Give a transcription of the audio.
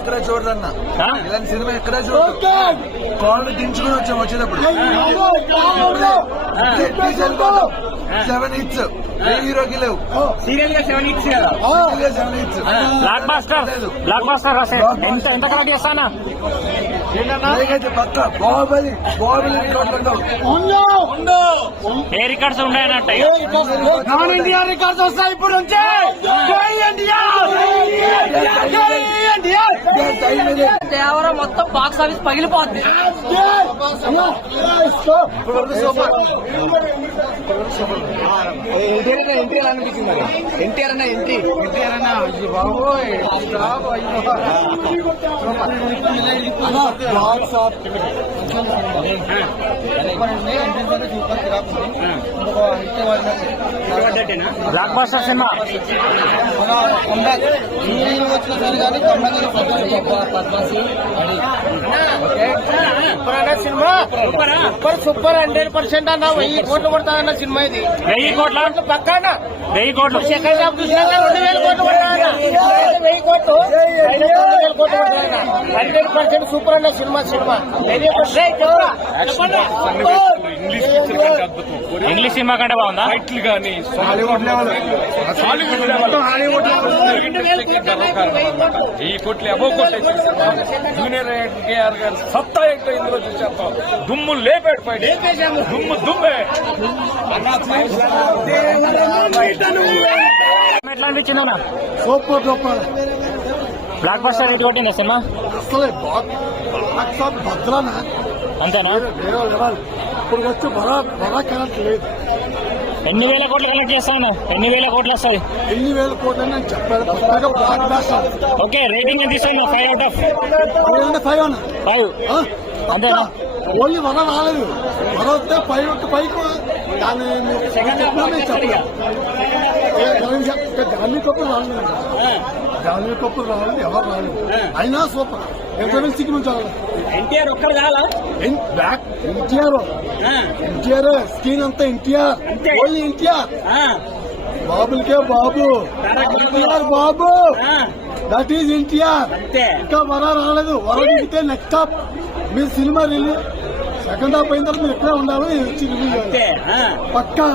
ఎక్కడ చూడదన్నా ఇలాంటి సినిమా ఎక్కడ చూడదు. కాళ్ళు దించుకుని వచ్చాం వచ్చేటప్పుడు 7 hits హీరోకి లేవు. సీరియల్ గా 7 hits బ్లాక్ బాస్టర్ ఎంత కరెక్ట్ చేస్తానా పక్క బాహుబలి రికార్డు ఏ రికార్డ్స్ ఉన్నాయన్నట్టు నాన్ ఇండియా రికార్డ్స్ వస్తాయి ఇప్పుడు నుంచి. దేవరం మొత్తం బాక్స్ ఆఫీస్ పగిలిపోద్ది. ఎన్టీఆర్ అనిపించింది. ఎన్టీఆర్ అన్న బాబు బ్లాక్ బాస్టర్ సినిమా వచ్చిన సరే కానీ సినిమా సూపర్ 100% అన్న. 1000 కోట్లు కొడతాదన్న సినిమా ఇది. 1000 కోట్ల పక్కన 1000 కోట్లు సెకండ్ హాఫ్ చూసినా 2000 కోట్లు కొడతాదన్న. 1000 కోట్లు 2000 కోట్లు కొడతాదన్న. 100% సూపర్ అన్న సినిమా. ఇంగ్లీష్ సినిమా కంటే బాగుందా? టైటిల్ గానీ హాలీవుడ్ లెవెల్ ఈ కోట్లు అబో కొట్టేసి జూనియర్ ఎన్టీఆర్ గారు సత్తా ఎక్కువ ఇందులో చూసేస్తాం. దుమ్ము లేపాడు పైన దుమ్మే. ఎట్లా అనిపించింది అన్న? సూపర్ బ్లాక్ బాస్టర్ రేట్ కొట్టిందా సినిమా? అసలు భద్రానా అంతేనా? ఇప్పుడు వచ్చి బరా కరెంట్ లేదు. ఎన్ని వేల కోట్లు కలెక్ట్ చేస్తాను? ఎన్ని వేల కోట్లు వస్తాయి? 1000 కోట్లు అని నేను చెప్పాను. ఓకే, రేటింగ్ ఎంత ఇస్తాను? 5 out of 5. అంతేనా? ఓన్లీ వర రాలేదు. వర వస్తే 5 పైకి దాన్ని జాన్వీ కపూర్ రాలేదు, ఎవరు రాలేదు. అయినా సూపర్. ఎంతమంది సిగ్గుంచాలి. ఎన్టీఆర్ ఒక్కరు కావాలా? ఎన్టీఆర్ స్క్రీన్ అంతా ఎన్టీఆర్. ఓన్లీ ఎన్టీఆర్. బాబులకే బాబు. ఎన్టీఆర్ బాబు. That is NTR. ఇంకా వర రాలేదు. వర దిగితే నెక్స్ట్ హాఫ్ మీరు సినిమా రిలీజ్ సెకండ్ హాఫ్ అయిన తర్వాత మీరు ఎక్కడ ఉండాలో వచ్చి రిలీజ్ పక్కా.